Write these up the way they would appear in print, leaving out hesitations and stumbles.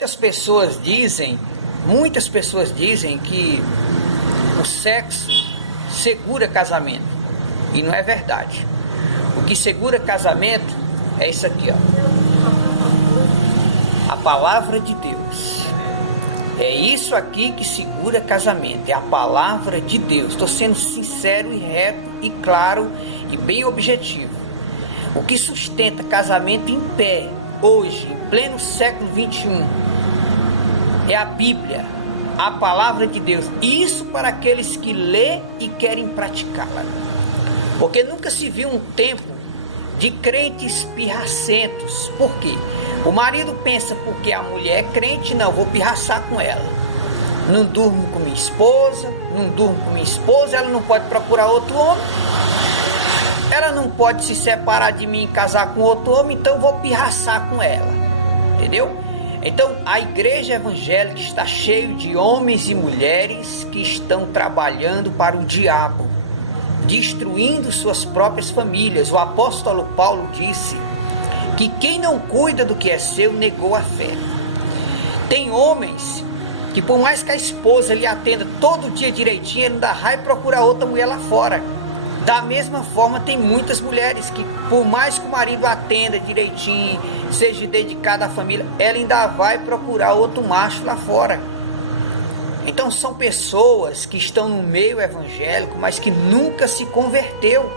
Muitas pessoas dizem que o sexo segura casamento. E não é verdade. O que segura casamento é isso aqui, ó. A palavra de Deus. É isso aqui que segura casamento. É a palavra de Deus. Estou sendo sincero e reto e claro e bem objetivo. O que sustenta casamento em pé hoje, em pleno século 21, é a Bíblia, a palavra de Deus. Isso para aqueles que lê e querem praticá-la. Porque nunca se viu um tempo de crentes pirracentos. Por quê? O marido pensa, porque a mulher é crente, não, vou pirraçar com ela. Não durmo com minha esposa, ela não pode procurar outro homem. Ela não pode se separar de mim e casar com outro homem, então vou pirraçar com ela. Entendeu? Então, a igreja evangélica está cheia de homens e mulheres que estão trabalhando para o diabo, destruindo suas próprias famílias. O apóstolo Paulo disse que quem não cuida do que é seu, negou a fé. Tem homens que, por mais que a esposa lhe atenda todo dia direitinho, ele ainda vai procurar outra mulher lá fora. Da mesma forma, tem muitas mulheres que, por mais que o marido atenda direitinho, seja dedicado à família, ela ainda vai procurar outro macho lá fora. Então são pessoas que estão no meio evangélico, mas que nunca se converteu,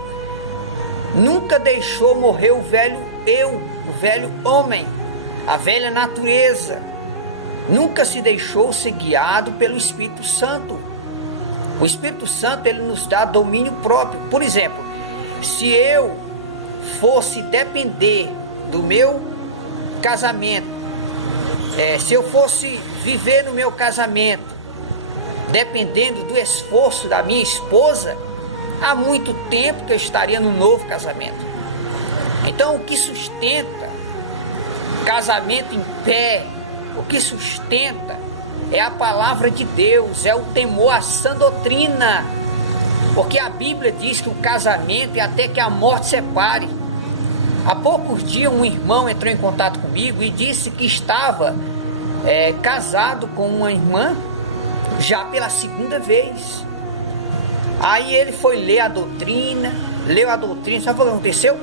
nunca deixou morrer o velho eu, o velho homem, a velha natureza, nunca se deixou ser guiado pelo Espírito Santo. O Espírito Santo, ele nos dá domínio próprio. Por exemplo, se eu fosse depender do meu casamento, se eu fosse viver no meu casamento dependendo do esforço da minha esposa, há muito tempo que eu estaria no novo casamento. Então, o que sustenta casamento em pé, o que sustenta é a palavra de Deus, é o temor à sã doutrina. Porque a Bíblia diz que o casamento é até que a morte separe. Há poucos dias um irmão entrou em contato comigo e disse que estava casado com uma irmã já pela segunda vez. Aí ele foi ler a doutrina, sabe o que aconteceu?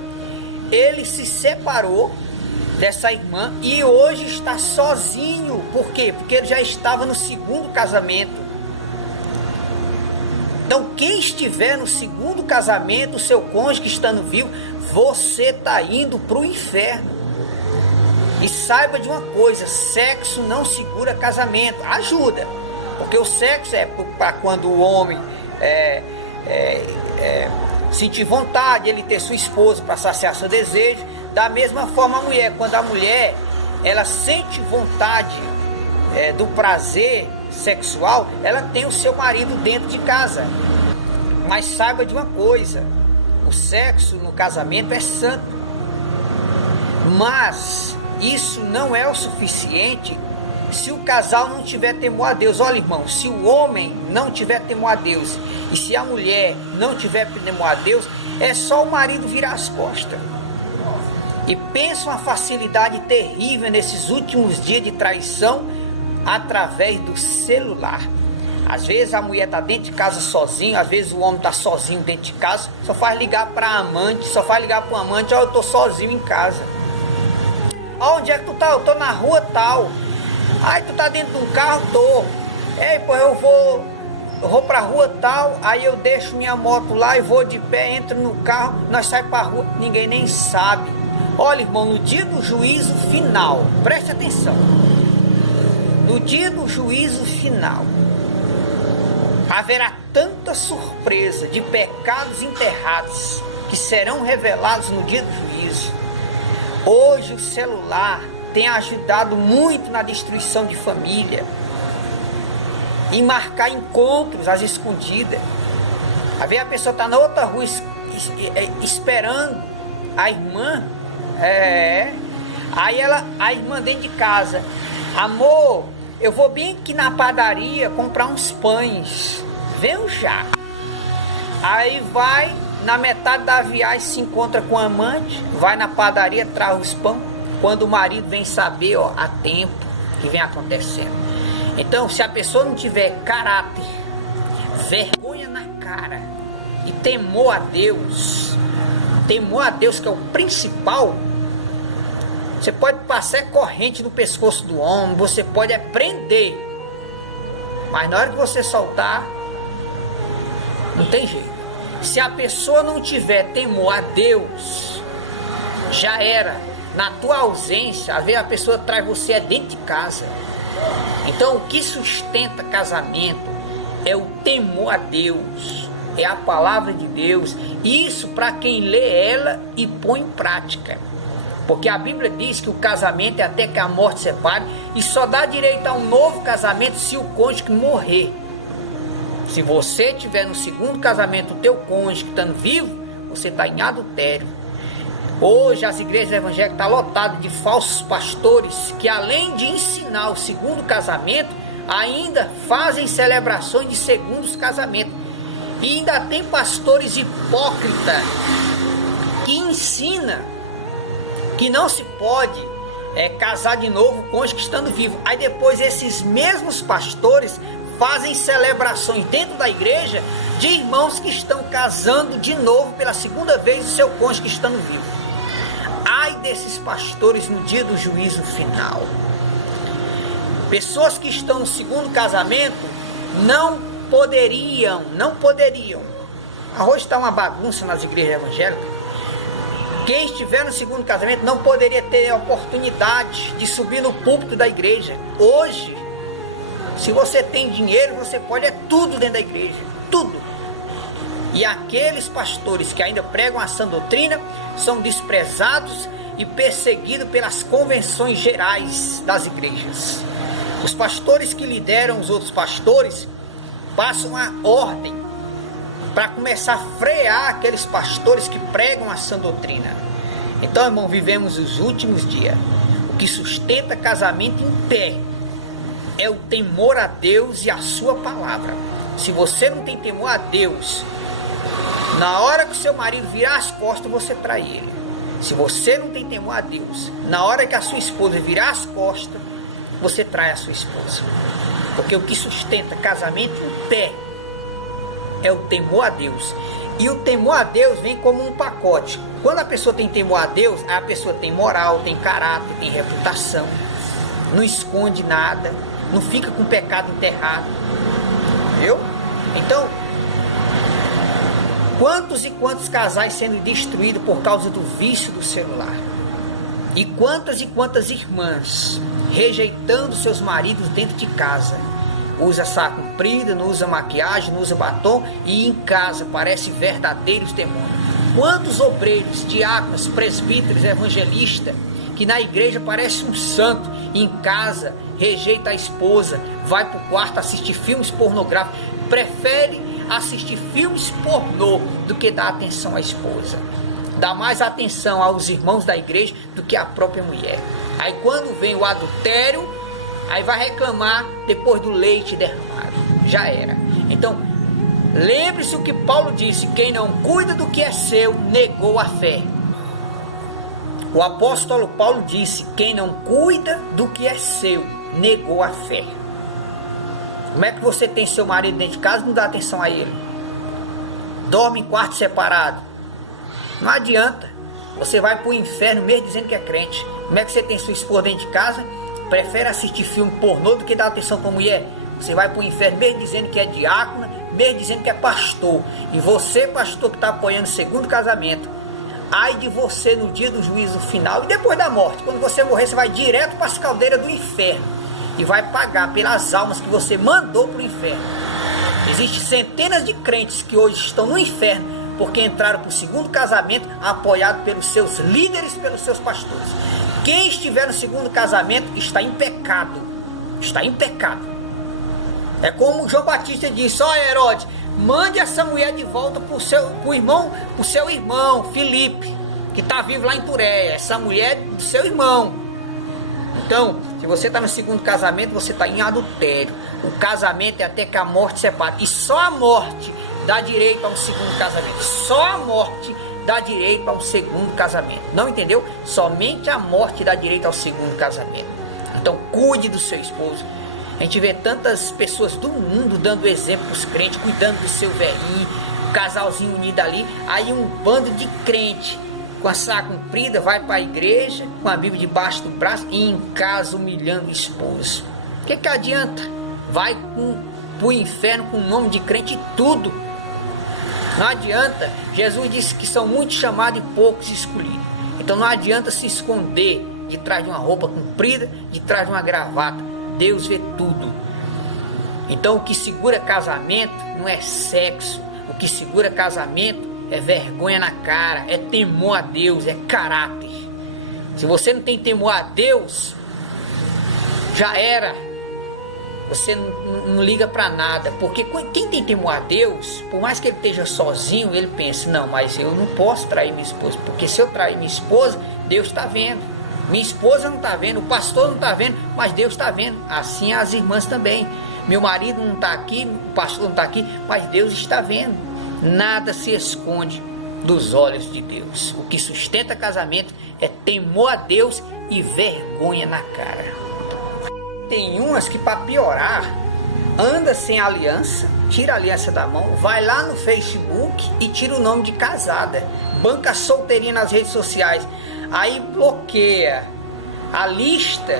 Ele se separou dessa irmã e hoje está sozinho. Por quê? Porque ele já estava no segundo casamento. Então, quem estiver no segundo casamento, o seu cônjuge estando vivo, você está indo para o inferno. E saiba de uma coisa: sexo não segura casamento. Ajuda, porque o sexo é para quando o homem sentir vontade, ele ter sua esposa para saciar seu desejo. Da mesma forma a mulher, quando a mulher ela sente vontade do prazer sexual, ela tem o seu marido dentro de casa. Mas saiba de uma coisa: o sexo no casamento é santo. Mas isso não é o suficiente se o casal não tiver temor a Deus. Olha, irmão, se o homem não tiver temor a Deus e se a mulher não tiver temor a Deus, é só o marido virar as costas. E pensa uma facilidade terrível nesses últimos dias de traição através do celular. Às vezes a mulher está dentro de casa sozinho, às vezes o homem está sozinho dentro de casa, só faz ligar para a amante, só faz ligar para o amante: ó, eu estou sozinho em casa. Ó, onde é que tu tá? Eu estou na rua tal. Aí tu tá dentro de um carro? Tô. Ei, pô, eu vou pra rua tal, aí eu deixo minha moto lá e vou de pé, entro no carro, nós saímos pra rua, ninguém nem sabe. Olha, irmão, no dia do juízo final, preste atenção, no dia do juízo final, haverá tanta surpresa de pecados enterrados que serão revelados no dia do juízo. Hoje o celular tem ajudado muito na destruição de família, em marcar encontros às escondidas. Às vezes a pessoa está na outra rua esperando a irmã, aí a irmã dentro de casa: amor, eu vou bem aqui na padaria comprar uns pães, venho já. Aí vai, na metade da viagem se encontra com a amante, vai na padaria, traz os pães. Quando o marido vem saber, a tempo, que vem acontecendo. Então, se a pessoa não tiver caráter, vergonha na cara e temor a Deus que é o principal, você pode passar corrente no pescoço do homem, você pode prender, mas na hora que você soltar, não tem jeito. Se a pessoa não tiver temor a Deus, já era. Na tua ausência, às vezes a pessoa traz você dentro de casa. Então o que sustenta casamento é o temor a Deus, é a palavra de Deus. Isso para quem lê ela e põe em prática. Porque a Bíblia diz que o casamento é até que a morte separe, e só dá direito a um novo casamento se o cônjuge morrer. Se você tiver no segundo casamento o teu cônjuge estando vivo, você está em adultério. Hoje as igrejas evangélicas estão lotadas de falsos pastores que, além de ensinar o segundo casamento, ainda fazem celebrações de segundos casamentos. E ainda tem pastores hipócritas que ensinam que não se pode casar de novo com os que estando vivos. Aí depois esses mesmos pastores fazem celebrações dentro da igreja de irmãos que estão casando de novo pela segunda vez o seu cônjuge que estando vivo. Ai desses pastores no dia do juízo final. Pessoas que estão no segundo casamento não poderiam. Hoje está uma bagunça nas igrejas evangélicas. Quem estiver no segundo casamento não poderia ter a oportunidade de subir no púlpito da igreja. Hoje, se você tem dinheiro, você pode tudo dentro da igreja, tudo. E aqueles pastores que ainda pregam a sã doutrina são desprezados e perseguidos pelas convenções gerais das igrejas. Os pastores que lideram os outros pastores passam a ordem para começar a frear aqueles pastores que pregam a sã doutrina. Então, irmão, vivemos os últimos dias. O que sustenta casamento em pé é o temor a Deus e a sua palavra. Se você não tem temor a Deus, na hora que o seu marido virar as costas, você trai ele. Se você não tem temor a Deus, na hora que a sua esposa virar as costas, você trai a sua esposa. Porque o que sustenta casamento em pé é o temor a Deus. E o temor a Deus vem como um pacote. Quando a pessoa tem temor a Deus, a pessoa tem moral, tem caráter, tem reputação, não esconde nada, não fica com pecado enterrado. Viu? Então, quantos e quantos casais sendo destruídos por causa do vício do celular? E quantas irmãs rejeitando seus maridos dentro de casa? Usa saia comprida, não usa maquiagem, não usa batom, e em casa parece verdadeiros demônios. Quantos obreiros, diáconos, presbíteros, evangelistas, que na igreja parece um santo, e em casa rejeita a esposa, vai para o quarto assistir filmes pornográficos, prefere assistir filmes pornô do que dar atenção à esposa. Dá mais atenção aos irmãos da igreja do que à própria mulher. Aí quando vem o adultério, aí vai reclamar depois do leite derramado. Já era. Então, lembre-se o que Paulo disse: quem não cuida do que é seu, negou a fé. O apóstolo Paulo disse: quem não cuida do que é seu, negou a fé. Como é que você tem seu marido dentro de casa e não dá atenção a ele? Dorme em quarto separado. Não adianta. Você vai para o inferno mesmo dizendo que é crente. Como é que você tem sua esposa dentro de casa, prefere assistir filme pornô do que dar atenção para a mulher? Você vai para o inferno mesmo dizendo que é diácono, mesmo dizendo que é pastor. E você, pastor, que está apoiando o segundo casamento, ai de você no dia do juízo final e depois da morte. Quando você morrer, você vai direto para as caldeiras do inferno e vai pagar pelas almas que você mandou para o inferno. Existem centenas de crentes que hoje estão no inferno porque entraram para o segundo casamento apoiado pelos seus líderes, pelos seus pastores. Quem estiver no segundo casamento está em pecado. Está em pecado. É como João Batista disse: ó Herodes, mande essa mulher de volta para o seu irmão Filipe, que está vivo lá em Tureia. Essa mulher é do seu irmão. Então, se você está no segundo casamento, você está em adultério. O casamento é até que a morte separe. E só a morte dá direito a um segundo casamento. Só a morte dá direito a um segundo casamento. Não entendeu? Somente a morte dá direito ao segundo casamento. Então cuide do seu esposo. A gente vê tantas pessoas do mundo dando exemplo para os crentes, cuidando do seu velhinho, um casalzinho unido ali. Aí um bando de crente com a saia comprida vai para a igreja, com a Bíblia debaixo do braço e em casa humilhando o esposo. O que adianta? Vai para o inferno com o nome de crente e tudo. Não adianta. Jesus disse que são muitos chamados e poucos escolhidos. Então não adianta se esconder de trás de uma roupa comprida, de trás de uma gravata. Deus vê tudo. Então o que segura casamento não é sexo. O que segura casamento é vergonha na cara, é temor a Deus, é caráter. Se você não tem temor a Deus, já era. Você não liga para nada. Porque quem tem temor a Deus, por mais que ele esteja sozinho, ele pensa, não, mas eu não posso trair minha esposa. Porque se eu trair minha esposa, Deus está vendo. Minha esposa não está vendo, o pastor não está vendo, mas Deus está vendo. Assim as irmãs também. Meu marido não está aqui, o pastor não está aqui, mas Deus está vendo. Nada se esconde dos olhos de Deus. O que sustenta casamento é temor a Deus e vergonha na cara. Tem umas que, para piorar, anda sem aliança, tira a aliança da mão, vai lá no Facebook e tira o nome de casada, banca solteirinha nas redes sociais. Aí bloqueia a lista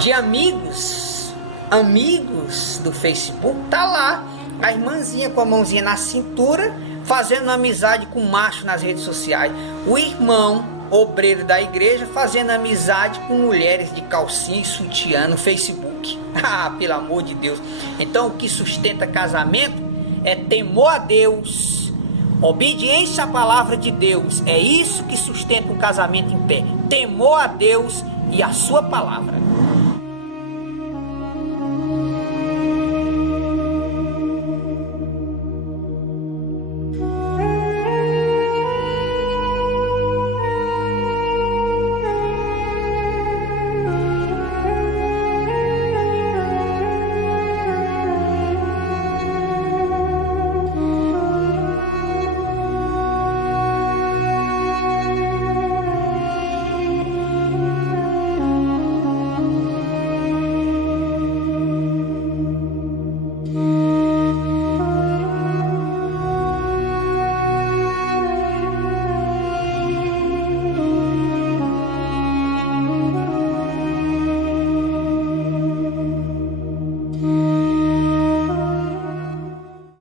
de amigos do Facebook, tá lá a irmãzinha com a mãozinha na cintura, fazendo amizade com macho nas redes sociais, o irmão obreiro da igreja fazendo amizade com mulheres de calcinha e sutiã no Facebook. Ah, pelo amor de Deus. Então o que sustenta casamento é temor a Deus, obediência à palavra de Deus. É isso que sustenta um casamento em pé. Temor a Deus e a sua palavra.